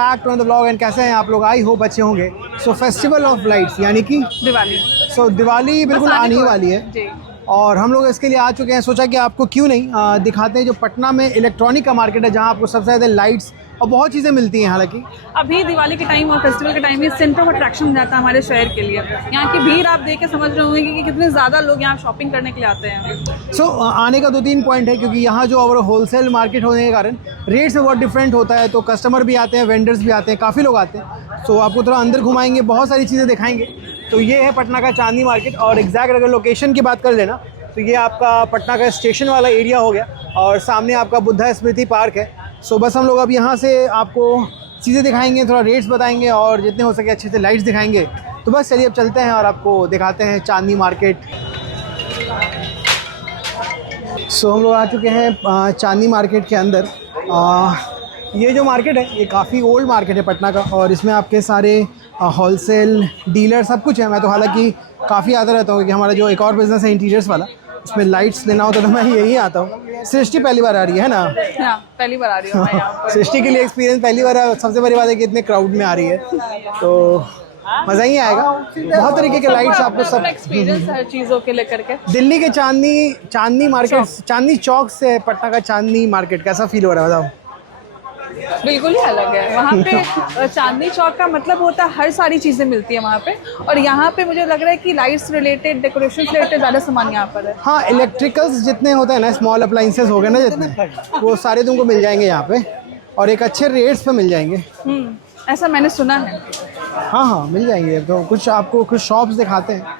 Back to the blog and कैसे हैं आप लोग? आई होप अच्छे होंगे। सो फेस्टिवल ऑफ लाइट्स यानी कि दिवाली। सो दिवाली बिल्कुल आने ही वाली है जी। और हम लोग इसके लिए आ चुके हैं। सोचा कि आपको क्यों नहीं दिखाते हैं जो पटना में इलेक्ट्रॉनिक का मार्केट है, जहाँ आपको सबसे ज़्यादा लाइट्स और बहुत चीज़ें मिलती हैं। हालांकि अभी दिवाली के टाइम और फेस्टिवल के टाइम ये सेंटर ऑफ अट्रैक्शन जाता है हमारे शहर के लिए। यहाँ की भीड़ आप देख के समझ रहे होंगे कि कितने ज़्यादा लोग यहाँ शॉपिंग करने के लिए आते हैं। सो आने का 2-3 पॉइंट है, क्योंकि यहाँ जो और होलसेल मार्केट होने के कारण रेट्स में बहुत डिफरेंट होता है, तो कस्टमर भी आते हैं, वेंडर्स भी आते हैं, काफ़ी लोग आते हैं। सो आपको थोड़ा अंदर घुमाएंगे, बहुत सारी चीज़ें दिखाएंगे। तो ये है पटना का चांदनी मार्केट और एग्जैक्ट अगर लोकेशन की बात कर लेना तो ये आपका पटना का स्टेशन वाला एरिया हो गया और सामने आपका बुद्धा स्मृति पार्क है। सो बस हम लोग अब यहाँ से आपको चीज़ें दिखाएंगे, थोड़ा रेट्स बताएंगे और जितने हो सके अच्छे से लाइट्स दिखाएंगे। तो बस चलिए अब चलते हैं और आपको दिखाते हैं चांदनी मार्केट। सो हम लोग आ चुके हैं चांदनी मार्केट के अंदर। ये जो मार्केट है ये काफ़ी ओल्ड मार्केट है पटना का और इसमें आपके सारे होलसेल डीलर सब कुछ है। मैं तो हालांकि काफ़ी आता रहता हूँ, कि हमारा जो एक और बिज़नेस है इंटीरियर्स वाला, उसमें लाइट्स लेना होता तो मैं यही आता हूँ। सृष्टि पहली बार आ रही है ना? हाँ, पहली बार आ रही हूँ मैं यहाँ पर। सृष्टि के लिए एक्सपीरियंस पहली बार है। सबसे बड़ी बात है कि इतने क्राउड में आ रही है तो मज़ा ही आएगा। बहुत तरीके के लाइट्स आपको सब एक्सपीरियंस हर चीज़ों के लेकर के। दिल्ली के चांदनी मार्केट, चांदनी चौक से पटना का चांदनी मार्केट कैसा फील हो रहा है बताओ? बिल्कुल ही अलग है। वहाँ पे चांदनी चौक का मतलब होता है हर सारी चीज़ें मिलती है वहाँ पे, और यहाँ पे मुझे लग रहा है कि लाइट्स रिलेटेड, डेकोरेशन रिलेटेड ज़्यादा सामान यहाँ पर है। हाँ, इलेक्ट्रिकल्स जितने होते हैं ना, स्मॉल अप्लाइंसेस हो गए ना जितने, वो सारे तुमको मिल जाएंगे यहाँ पे और एक अच्छे रेट्स पे मिल जाएंगे। ऐसा मैंने सुना है। हाँ मिल जाएंगे। तो कुछ आपको कुछ शॉप्स दिखाते हैं।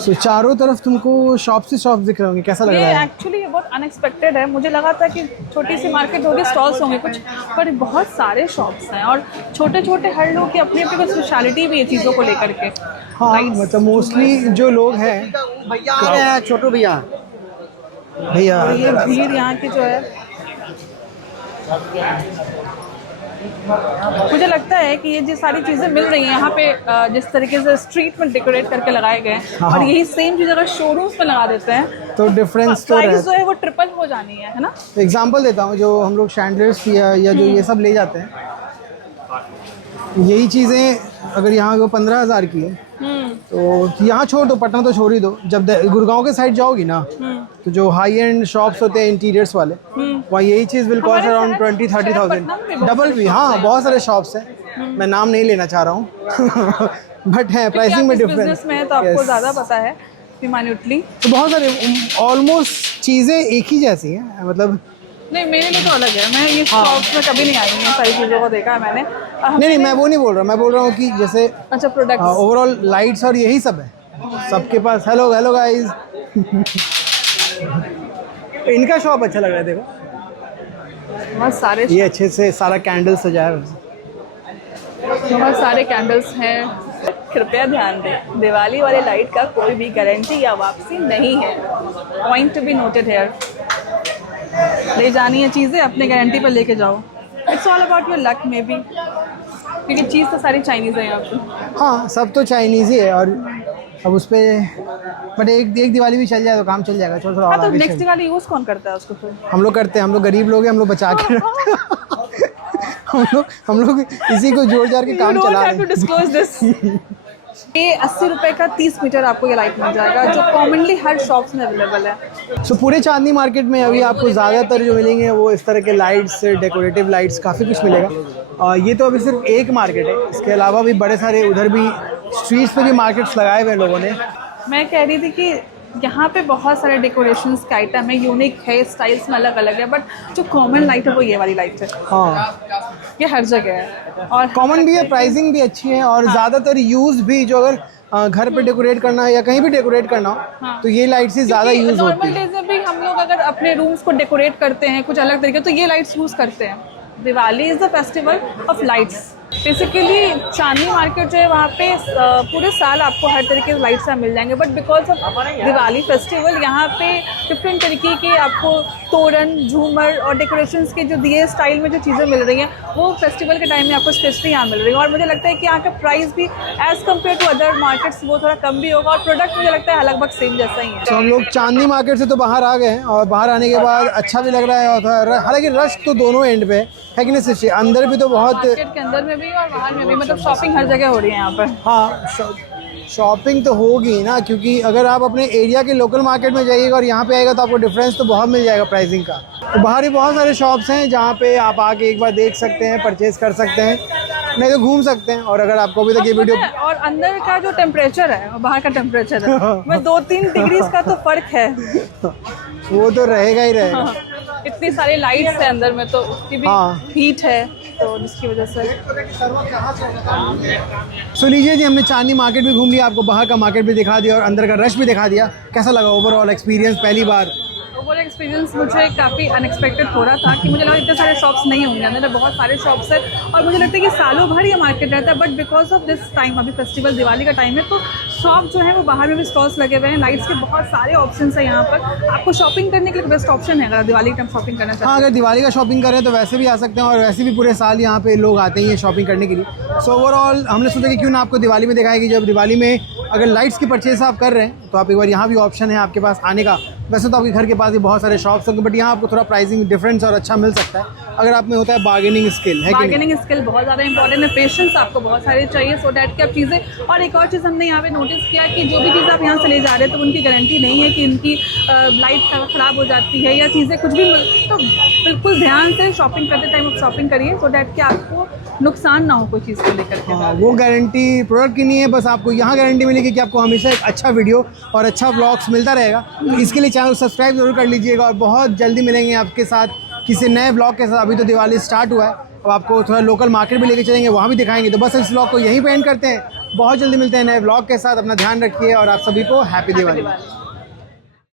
सो चारों तरफ तुमको शॉप्स ही शॉप्स दिख रहे होंगे, कैसा लग रहा है? एक्चुअली ये बहुत अनएक्सपेक्टेड है। मुझे लगा था कि छोटी सी मार्केट होगी, स्टॉल्स होंगे कुछ, पर बहुत सारे शॉप्स हैं और छोटे छोटे हर लोग की अपनी अपनी स्पेशलिटी भी है चीज़ों को लेकर के। हाँ मतलब मोस्टली जो लोग हैं, भैया छोटू भैया भैया ये भीड़ यहाँ की जो है, मुझे लगता है कि ये जो सारी चीज़ें मिल रही हैं यहाँ पे, जिस तरीके से स्ट्रीट में डेकोरेट करके लगाए गए हैं, और यही सेम चीज़ अगर शोरूम्स में लगा देते हैं तो डिफरेंस तो प्राइस जो है वो ट्रिपल हो जानी है ना? एग्जाम्पल देता हूँ, जो हम लोग शैंडलर्स या जो ये सब ले जाते हैं, यही चीज़ें अगर यहाँ को 15,000 की है तो यहाँ छोड़ दो, पटना तो छोड़ ही दो। जब गुड़गांव के साइड जाओगी ना तो जो हाई एंड शॉप्स होते हैं इंटीरियर्स वाले, वहाँ यही चीज़ विल कॉस्ट अराउंड 20-30,000 डबल भी। हाँ बहुत सारे शॉप्स हैं, मैं नाम नहीं लेना चाह रहा हूँ बट है प्राइसिंग में डिफरेंस में, तो आपको ज़्यादा पता है माइन्यूटली। तो बहुत सारे ऑलमोस्ट चीज़ें एक ही जैसी हैं, मतलब नहीं मेरे लिए तो अलग है। मैं ये शॉप्स में कभी नहीं आई हूँ, सारी चीज़ों को देखा है मैंने। नहीं मैं वो नहीं बोल रहा, मैं बोल रहा हूँ कि जैसे अच्छा प्रोडक्ट ओवरऑल लाइट्स और यही सब है सबके पास। हेलो गाइस इनका शॉप अच्छा लग रहा है, देखो बहुत सारे ये अच्छे से सारा कैंडल सजाया है। बहुत सारे कैंडल्स हैं। कृपया ध्यान दें, दिवाली वाले लाइट का कोई भी गारंटी या वापसी नहीं है। Point to be noted here. ले जानी है चीज़ें अपने गारंटी पर लेके जाओ। It's all about your luck maybe, क्योंकि चीज़ तो सारी चाइनीज़ है यहाँ पे। हाँ सब तो चाइनीज़ ही है और अब उस पर बट एक दिवाली भी चल जाए तो काम चल जाएगा। थोड़ा हाँ, तो नेक्स्ट दिवाली यूज़ कौन करता है उसको फिर? हम लोग करते हैं, हम लोग गरीब लोग हैं, हम लोग बचा के रखते हैं। हम लोग इसी को जोड़ जाड़ के काम चला रहे हैं। ये 80 रुपये का 30 मीटर आपको ये लाइट मिल जाएगा, जो कॉमनली हर शॉप्स में अवेलेबल है। सो पूरे चांदनी मार्केट में अभी आपको ज़्यादातर जो मिलेंगे वो इस तरह के लाइट्स, डेकोरेटिव लाइट्स, काफ़ी कुछ मिलेगा। ये तो अभी सिर्फ एक मार्केट है, इसके अलावा भी बड़े सारे उधर भी स्ट्रीट्स पे भी मार्केट्स लगाए हुए लोगों ने। मैं कह रही थी कि यहाँ पे बहुत सारे डेकोरेशंस के आइटम है, यूनिक है, स्टाइल्स में अलग अलग है, बट जो कॉमन लाइट है वो ये वाली लाइट है। हाँ ये हर जगह है और कॉमन भी है, प्राइसिंग भी अच्छी है और ज़्यादातर यूज़ भी, जो अगर घर पे डेकोरेट करना है या कहीं भी डेकोरेट करना हो तो ये लाइट्स ही ज़्यादा यूज़ होती है। नॉर्मल डेज में भी हम लोग अगर अपने रूम्स को डेकोरेट करते हैं कुछ अलग तरीके, तो ये लाइट्स यूज़ करते हैं। Diwali is the festival of lights. Basically Chandni market जो है वहाँ पे पूरे साल आपको हर तरीके के लाइट्स मिल जाएंगे, but because of Diwali festival यहाँ पे डिफरेंट तरीके के आपको तोरण, झूमर और डेकोरेशंस के जो दिए स्टाइल में जो चीज़ें मिल रही हैं वो फेस्टिवल के टाइम में आपको स्पेशली यहाँ मिल रही है। और मुझे लगता है कि यहाँ का प्राइस भी as compare to other markets वो थोड़ा कम भी होगा और प्रोडक्ट मुझे लगता है लगभग सेम जैसा ही है। तो हम लोग चांदनी मार्केट से तो बाहर आ गए हैं और बाहर आने के बाद अच्छा भी लग रहा है और हालांकि रश तो दोनों एंड पे है कि नहीं सृष्टि? अंदर भी तो बहुत, मार्केट के अंदर में भी और बाहर में भी, मतलब शॉपिंग हर जगह हो रही है यहाँ पर। हाँ शॉपिंग तो होगी ना, क्योंकि अगर आप अपने एरिया के लोकल मार्केट में जाइएगा और यहाँ पे आएगा तो आपको डिफरेंस तो बहुत मिल जाएगा प्राइसिंग का। तो बाहर ही बहुत सारे शॉप्स हैं जहाँ पे आप आके एक बार देख सकते हैं, परचेज कर सकते हैं, नहीं तो घूम सकते हैं। और अगर आपको अभी तक ये वीडियो, और अंदर का जो टेम्परेचर है और बाहर का टेम्परेचर है में 2-3 डिग्री का तो फर्क है। वो तो रहेगा ही रहेगा। हाँ, इतनी सारी लाइट्स है अंदर में तो उसकी भी हाँ। हीट है, तो जिसकी वजह से। सो लीजिए जी, हमने चांदनी मार्केट भी घूम लिया, आपको बाहर का मार्केट भी दिखा दिया और अंदर का रश भी दिखा दिया। कैसा लगा ओवरऑल एक्सपीरियंस पहली बार? ओवरऑल एक्सपीरियंस मुझे काफ़ी अनएक्सपेक्टेड हो रहा था कि मुझे लगा इतने सारे शॉप्स नहीं होंगे, अंदर बहुत सारे शॉप्स हैं और मुझे लगता है कि सालों भर ये मार्केट रहता है, but because of this time, अभी फेस्टिवल दिवाली का टाइम है, तो शॉप जो है वो बाहर में भी स्टॉल्स लगे हुए हैं, लाइट्स के बहुत सारे ऑप्शंस हैं यहाँ पर। आपको शॉपिंग करने के लिए बेस्ट ऑप्शन है अगर दिवाली टाइम शॉपिंग करना चाहते हैं। हाँ, अगर दिवाली का शॉपिंग करें तो वैसे भी आ सकते हैं और वैसे भी पूरे साल यहाँ पे लोग आते ही हैं शॉपिंग करने के लिए। सो ओवरऑल हमने सोचा कि क्यों ना आपको दिवाली में दिखाएगी, जब दिवाली में अगर लाइट्स की परचेज आप कर रहे हैं तो आप एक बार यहाँ भी ऑप्शन है आपके पास आने का। वैसे तो आपके घर के पास ही बहुत सारे शॉप्स होंगे, बट यहाँ आपको थोड़ा प्राइसिंग डिफरेंस और अच्छा मिल सकता है अगर आप में होता है बार्गेनिंग स्किल, है कि नहीं? बार्गेनिंग स्किल बहुत ज़्यादा इंपॉर्टेंट है, पेशेंस आपको बहुत सारे चाहिए, सो डैट कि आप चीज़ें। और एक और चीज़ हमने यहाँ पे नोटिस किया कि जो भी चीज़ आप यहाँ से ले जा रहे हैं तो उनकी गारंटी नहीं है कि इनकी लाइट ख़राब हो जाती है या चीज़ें कुछ भी, तो बिल्कुल ध्यान से शॉपिंग करते टाइम आप शॉपिंग करिए, सो डैट कि आपको नुकसान ना हो कोई चीज़ को लेकर के। हाँ, वो गारंटी प्रोडक्ट की नहीं है, बस आपको यहाँ गारंटी मिलेगी कि आपको हमेशा एक अच्छा वीडियो और अच्छा व्लॉग्स मिलता रहेगा। तो इसके लिए चैनल सब्सक्राइब जरूर कर लीजिएगा और बहुत जल्दी मिलेंगे आपके साथ किसी नए ब्लॉग के साथ। अभी तो दिवाली स्टार्ट हुआ है, अब आपको थोड़ा लोकल मार्केट भी लेके चलेंगे, वहाँ भी दिखाएंगे। तो बस इस ब्लॉग को यहीं पे एंड करते हैं, बहुत जल्दी मिलते हैं नए ब्लॉग के साथ। अपना ध्यान रखिए और आप सभी को हैप्पी दिवाली।